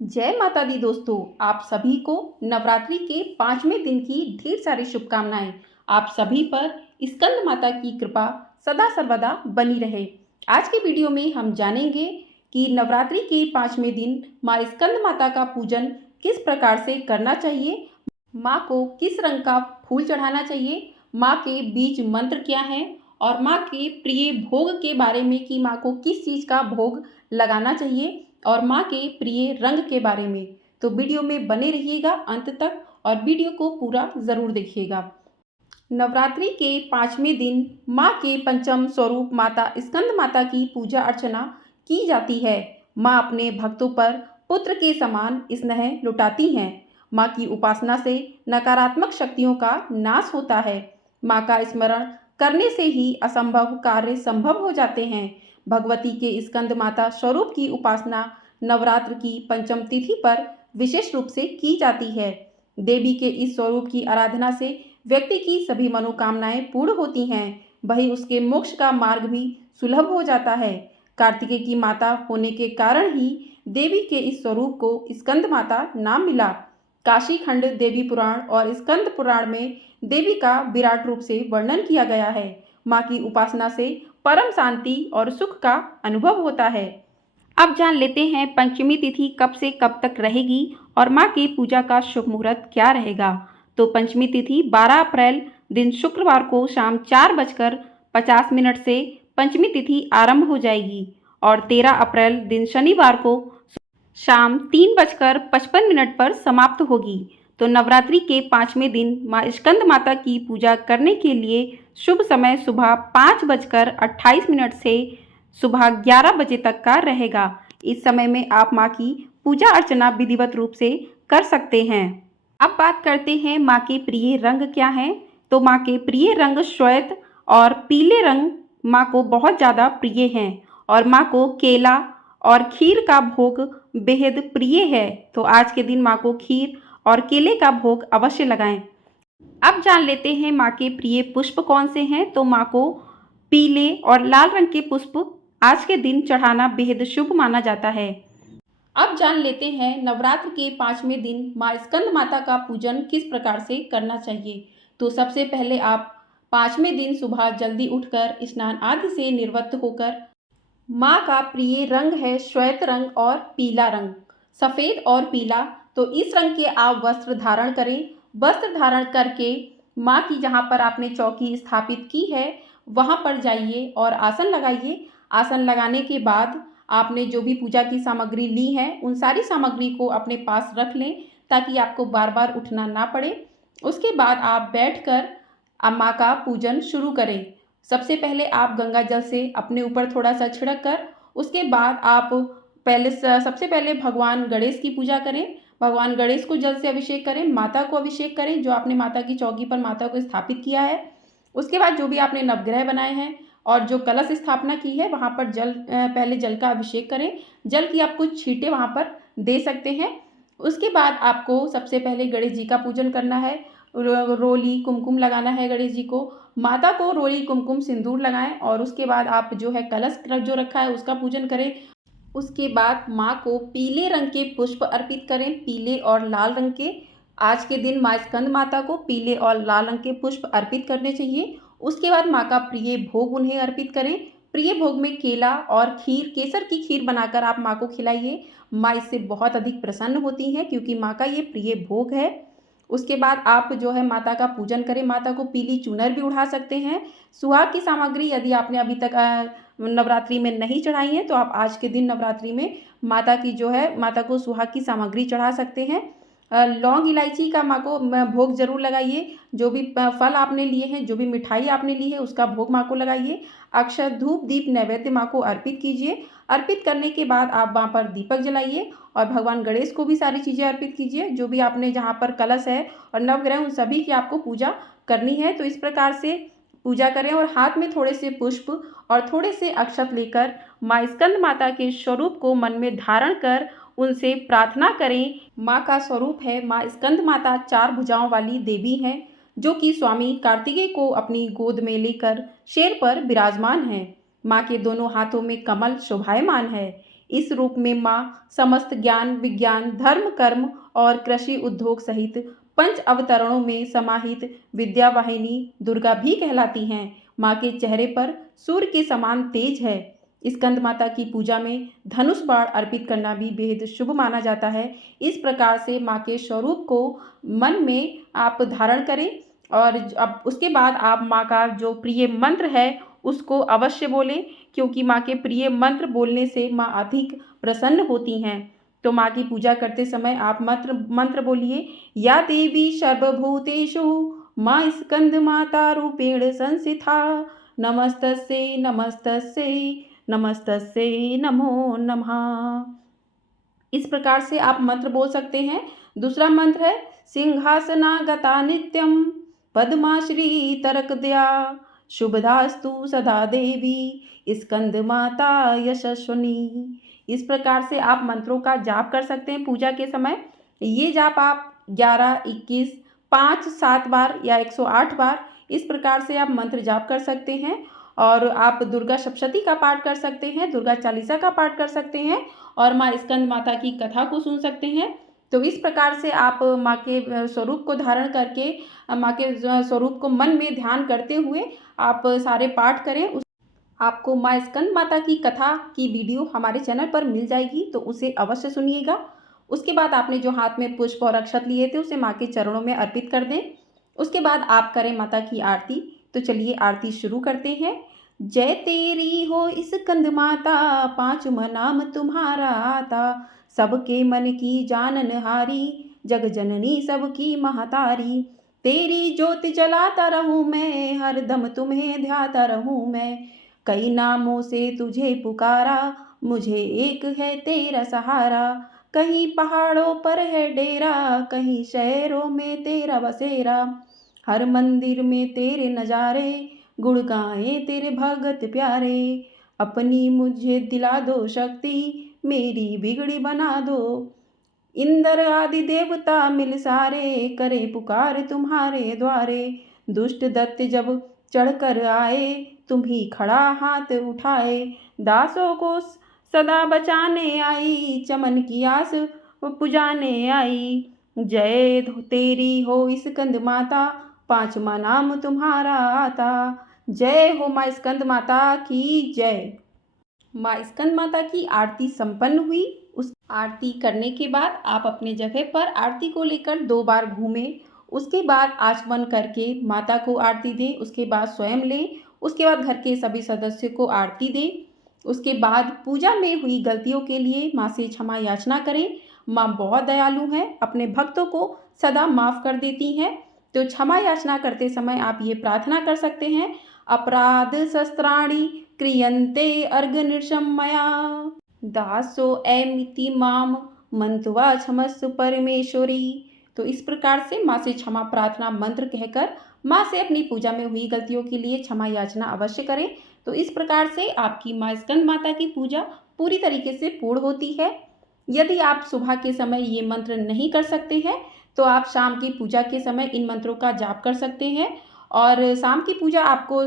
जय माता दी दोस्तों, आप सभी को नवरात्रि के 5वें दिन की ढेर सारी शुभकामनाएं। आप सभी पर स्कंद माता की कृपा सदा सर्वदा बनी रहे। आज के वीडियो में हम जानेंगे कि नवरात्रि के 5वें दिन माँ स्कंद माता का पूजन किस प्रकार से करना चाहिए, माँ को किस रंग का फूल चढ़ाना चाहिए, माँ के बीज मंत्र क्या हैं और माँ के प्रिय भोग के बारे में कि माँ को किस चीज़ का भोग लगाना चाहिए और माँ के प्रिय रंग के बारे में। तो वीडियो में बने रहिएगा अंत तक और वीडियो को पूरा ज़रूर देखिएगा। नवरात्रि के 5वें दिन माँ के पंचम स्वरूप माता स्कंद माता की पूजा अर्चना की जाती है। माँ अपने भक्तों पर पुत्र के समान स्नेह लुटाती हैं। माँ की उपासना से नकारात्मक शक्तियों का नाश होता है। माँ का स्मरण करने से ही असंभव कार्य संभव हो जाते हैं। भगवती के स्कंद माता स्वरूप की उपासना नवरात्र की पंचम तिथि पर विशेष रूप से की जाती है। देवी के इस स्वरूप की आराधना से व्यक्ति की सभी मनोकामनाएं पूर्ण होती हैं, वही उसके मोक्ष का मार्ग भी सुलभ हो जाता है। कार्तिकेय की माता होने के कारण ही देवी के इस स्वरूप को स्कंद माता नाम मिला। काशी खंड देवी पुराण और स्कंद पुराण में देवी का विराट रूप से वर्णन किया गया है। माँ की उपासना से परम शांति और सुख का अनुभव होता है। अब जान लेते हैं पंचमी तिथि कब से कब तक रहेगी और माँ की पूजा का शुभ मुहूर्त क्या रहेगा। तो पंचमी तिथि 12 अप्रैल दिन शुक्रवार को शाम 4:50 से पंचमी तिथि आरंभ हो जाएगी और 13 अप्रैल दिन शनिवार को शाम 3:55 पर समाप्त होगी। तो नवरात्रि के 5वें दिन माँ स्कंद माता की पूजा करने के लिए शुभ समय सुबह 5:28 से सुबह 11 बजे तक का रहेगा। इस समय में आप माँ की पूजा अर्चना विधिवत रूप से कर सकते हैं। अब बात करते हैं माँ के प्रिय रंग क्या हैं। तो माँ के प्रिय रंग श्वेत और पीले रंग माँ को बहुत ज़्यादा प्रिय हैं और माँ को केला और खीर का भोग बेहद प्रिय है। तो आज के दिन माँ को खीर और केले का भोग अवश्य लगाएं। अब जान लेते हैं माँ के प्रिय पुष्प कौन से हैं। तो माँ को पीले और लाल रंग के पुष्प आज के दिन चढ़ाना बेहद शुभ माना जाता है। अब जान लेते हैं नवरात्र के 5वें दिन माँ स्कंद माता का पूजन किस प्रकार से करना चाहिए। तो सबसे पहले आप 5वें दिन सुबह जल्दी उठकर स्नान आदि से निवृत्त होकर माँ का प्रिय रंग है श्वेत रंग और पीला रंग, सफ़ेद और पीला। तो इस रंग के आप वस्त्र धारण करें। वस्त्र धारण करके माँ की जहाँ पर आपने चौकी स्थापित की है वहाँ पर जाइए और आसन लगाइए। आसन लगाने के बाद आपने जो भी पूजा की सामग्री ली है उन सारी सामग्री को अपने पास रख लें ताकि आपको बार बार उठना ना पड़े। उसके बाद आप बैठकर माँ का पूजन शुरू करें। सबसे पहले आप गंगा जल से अपने ऊपर थोड़ा सा छिड़क कर उसके बाद आप सबसे पहले भगवान गणेश की पूजा करें। भगवान गणेश को जल से अभिषेक करें, माता को अभिषेक करें जो आपने माता की चौकी पर माता को स्थापित किया है। उसके बाद जो भी आपने नवग्रह बनाए हैं और जो कलश स्थापना की है वहाँ पर पहले जल का अभिषेक करें। जल की आप कुछ छींटे वहाँ पर दे सकते हैं। उसके बाद आपको सबसे पहले गणेश जी का पूजन करना है। रोली कुमकुम लगाना है गणेश जी को। माता को रोली कुमकुम सिंदूर लगाएं और उसके बाद आप जो है कलश जो रखा है उसका पूजन करें। उसके बाद माँ को पीले रंग के पुष्प अर्पित करें, पीले और लाल रंग के। आज के दिन माँ स्कंद माता को पीले और लाल रंग के पुष्प अर्पित करने चाहिए। उसके बाद माँ का प्रिय भोग उन्हें अर्पित करें। प्रिय भोग में केला और खीर, केसर की खीर बनाकर आप माँ को खिलाइए। माँ इससे बहुत अधिक प्रसन्न होती हैं क्योंकि माँ का ये प्रिय भोग है। उसके बाद आप जो है माता का पूजन करें। माता को पीली चुनर भी उड़ा सकते हैं। सुहाग की सामग्री यदि आपने अभी तक नवरात्रि में नहीं चढ़ाई है तो आप आज के दिन नवरात्रि में माता की जो है माता को सुहाग की सामग्री चढ़ा सकते हैं। लौंग इलायची का माँ को भोग जरूर लगाइए। जो भी फल आपने लिए हैं, जो भी मिठाई आपने ली है उसका भोग माँ को लगाइए। अक्षत धूप दीप नैवेद्य माँ को अर्पित कीजिए। अर्पित करने के बाद आप वहाँ पर दीपक जलाइए और भगवान गणेश को भी सारी चीज़ें अर्पित कीजिए। जो भी आपने जहाँ पर कलश है और नवग्रह उन सभी की आपको पूजा करनी है। तो इस प्रकार से पूजा करें और हाथ में थोड़े से पुष्प और थोड़े से अक्षत लेकर माँ स्कंद माता के स्वरूप को मन में धारण कर उनसे प्रार्थना करें। माँ का स्वरूप है, माँ स्कंद माता 4 भुजाओं वाली देवी हैं जो कि स्वामी कार्तिकेय को अपनी गोद में लेकर शेर पर विराजमान हैं। माँ के दोनों हाथों में कमल शोभायमान है। इस रूप में माँ समस्त ज्ञान, विज्ञान, धर्म, कर्म और कृषि उद्योग सहित 5 अवतरणों में समाहित विद्या वाहिनी दुर्गा भी कहलाती हैं। माँ के चेहरे पर सूर्य के समान तेज है। स्कंद माता की पूजा में धनुष बाण अर्पित करना भी बेहद शुभ माना जाता है। इस प्रकार से माँ के स्वरूप को मन में आप धारण करें और अब उसके बाद आप माँ का जो प्रिय मंत्र है उसको अवश्य बोलें, क्योंकि माँ के प्रिय मंत्र बोलने से माँ अधिक प्रसन्न होती हैं। तो माँ की पूजा करते समय आप मंत्र बोलिए, या देवी सर्वभूतेषु माँ स्कंद माता रूपेण संस्थिता, नमस्तस्यै नमस्तस्यै नमस्तस्यै नमो नमः। इस प्रकार से आप मंत्र बोल सकते हैं। दूसरा मंत्र है, सिंहासनागता नित्यम पद्माश्री तरकदया, शुभदास्तु सदा देवी स्कंद माता यशस्विनी। इस प्रकार से आप मंत्रों का जाप कर सकते हैं पूजा के समय। ये जाप आप 11, 21, 5, 7 बार या 108 बार इस प्रकार से आप मंत्र जाप कर सकते हैं। और आप दुर्गा सप्तशती का पाठ कर सकते हैं, दुर्गा चालीसा का पाठ कर सकते हैं और माँ स्कंद माता की कथा को सुन सकते हैं। तो इस प्रकार से आप माँ के स्वरूप को धारण करके माँ के स्वरूप को मन में ध्यान करते हुए आप सारे पाठ करें। आपको माँ स्कंद माता की कथा की वीडियो हमारे चैनल पर मिल जाएगी, तो उसे अवश्य सुनिएगा। उसके बाद आपने जो हाथ में पुष्प और अक्षत लिए थे उसे माँ के चरणों में अर्पित कर दें। उसके बाद आप करें माता की आरती। तो चलिए आरती शुरू करते हैं। जय तेरी हो स्कंद माता, पांचवा नाम तुम्हारा आता, सबके मन की जाननहारी, जग जननी सबकी महतारी। तेरी ज्योति जलाता रहूं मैं, हरदम तुम्हें ध्याता रहूं मैं, कई नामों से तुझे पुकारा, मुझे एक है तेरा सहारा। कहीं पहाड़ों पर है डेरा, कहीं शहरों में तेरा बसेरा, हर मंदिर में तेरे नजारे, गुण गाए तेरे भगत प्यारे। अपनी मुझे दिला दो शक्ति, मेरी बिगड़ी बना दो, इंद्र आदि देवता मिल सारे, करे पुकार तुम्हारे द्वारे। दुष्ट दैत्य जब चढ़कर आए, तुम ही खड़ा हाथ उठाए, दासों को सदा बचाने आई, चमन की आस पुजाने आई। जय तेरी हो स्कंद माता, पांचवा नाम तुम्हारा आता। जय हो माँ स्कंद माता की जय। माँ स्कंद माता की आरती संपन्न हुई। उस आरती करने के बाद आप अपने जगह पर आरती को लेकर 2 बार घूमें। उसके बाद आचमन करके माता को आरती दें, उसके बाद स्वयं लें, उसके बाद घर के सभी सदस्यों को आरती दें। उसके बाद पूजा में हुई गलतियों के लिए माँ से क्षमा याचना करें। माँ बहुत दयालु हैं, अपने भक्तों को सदा माफ़ कर देती हैं। तो क्षमा याचना करते समय आप ये प्रार्थना कर सकते हैं, अपराध शस्त्राणि क्रियन्ते अर्घनिर्शम मया, दासो एमिति माम मंत्वा क्षमस्व परमेश्वरी। तो इस प्रकार से माँ से क्षमा प्रार्थना मंत्र कहकर माँ से अपनी पूजा में हुई गलतियों के लिए क्षमा याचना अवश्य करें। तो इस प्रकार से आपकी माँ स्कंद माता की पूजा पूरी तरीके से पूर्ण होती है। यदि आप सुबह के समय ये मंत्र नहीं कर सकते हैं तो आप शाम की पूजा के समय इन मंत्रों का जाप कर सकते हैं। और शाम की पूजा आपको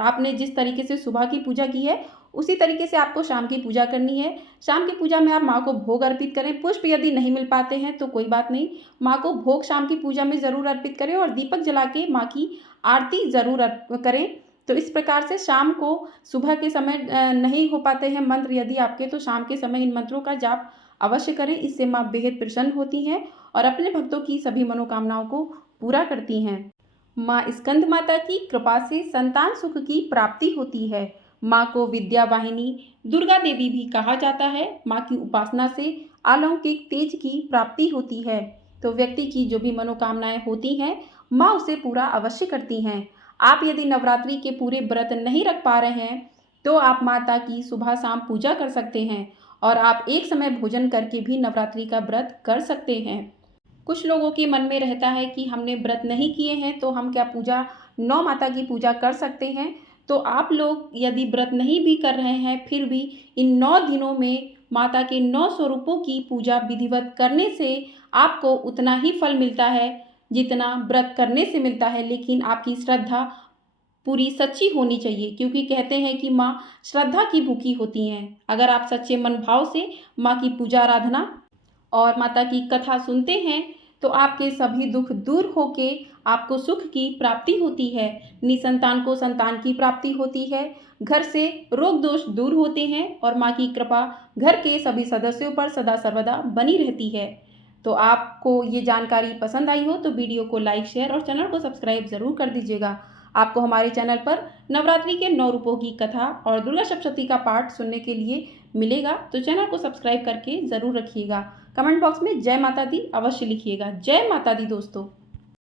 आपने जिस तरीके से सुबह की पूजा की है उसी तरीके से आपको शाम की पूजा करनी है। शाम की पूजा में आप माँ को भोग अर्पित करें। पुष्प यदि नहीं मिल पाते हैं तो कोई बात नहीं, माँ को भोग शाम की पूजा में ज़रूर अर्पित करें और दीपक जला के माँ की आरती ज़रूर करें। तो इस प्रकार से शाम को, सुबह के समय नहीं हो पाते हैं मंत्र यदि आपके, तो शाम के समय इन मंत्रों का जाप अवश्य करें। इससे माँ बेहद प्रसन्न होती हैं और अपने भक्तों की सभी मनोकामनाओं को पूरा करती हैं। माँ स्कंद माता की कृपा से संतान सुख की प्राप्ति होती है। माँ को विद्या वाहिनी, दुर्गा देवी भी कहा जाता है। माँ की उपासना से अलौकिक तेज की प्राप्ति होती है। तो व्यक्ति की जो भी मनोकामनाएं होती हैं माँ उसे पूरा अवश्य करती हैं। आप यदि नवरात्रि के पूरे व्रत नहीं रख पा रहे हैं तो आप माता की सुबह शाम पूजा कर सकते हैं और आप एक समय भोजन करके भी नवरात्रि का व्रत कर सकते हैं। कुछ लोगों के मन में रहता है कि हमने व्रत नहीं किए हैं तो हम क्या पूजा, 9 माता की पूजा कर सकते हैं। तो आप लोग यदि व्रत नहीं भी कर रहे हैं फिर भी इन 9 दिनों में माता के 9 स्वरूपों की पूजा विधिवत करने से आपको उतना ही फल मिलता है जितना व्रत करने से मिलता है। लेकिन आपकी श्रद्धा पूरी सच्ची होनी चाहिए, क्योंकि कहते हैं कि माँ श्रद्धा की भूखी होती हैं। अगर आप सच्चे मन भाव से माँ की पूजा आराधना और माता की कथा सुनते हैं तो आपके सभी दुख दूर होके आपको सुख की प्राप्ति होती है। निसंतान को संतान की प्राप्ति होती है, घर से रोग दोष दूर होते हैं और माँ की कृपा घर के सभी सदस्यों पर सदा सर्वदा बनी रहती है। तो आपको ये जानकारी पसंद आई हो तो वीडियो को लाइक, शेयर और चैनल को सब्सक्राइब ज़रूर कर दीजिएगा। आपको हमारे चैनल पर नवरात्रि के 9 रूपों की कथा और दुर्गा सप्तशती का पाठ सुनने के लिए मिलेगा, तो चैनल को सब्सक्राइब करके ज़रूर रखिएगा। कमेंट बॉक्स में जय माता दी अवश्य लिखिएगा। जय माता दी दोस्तों।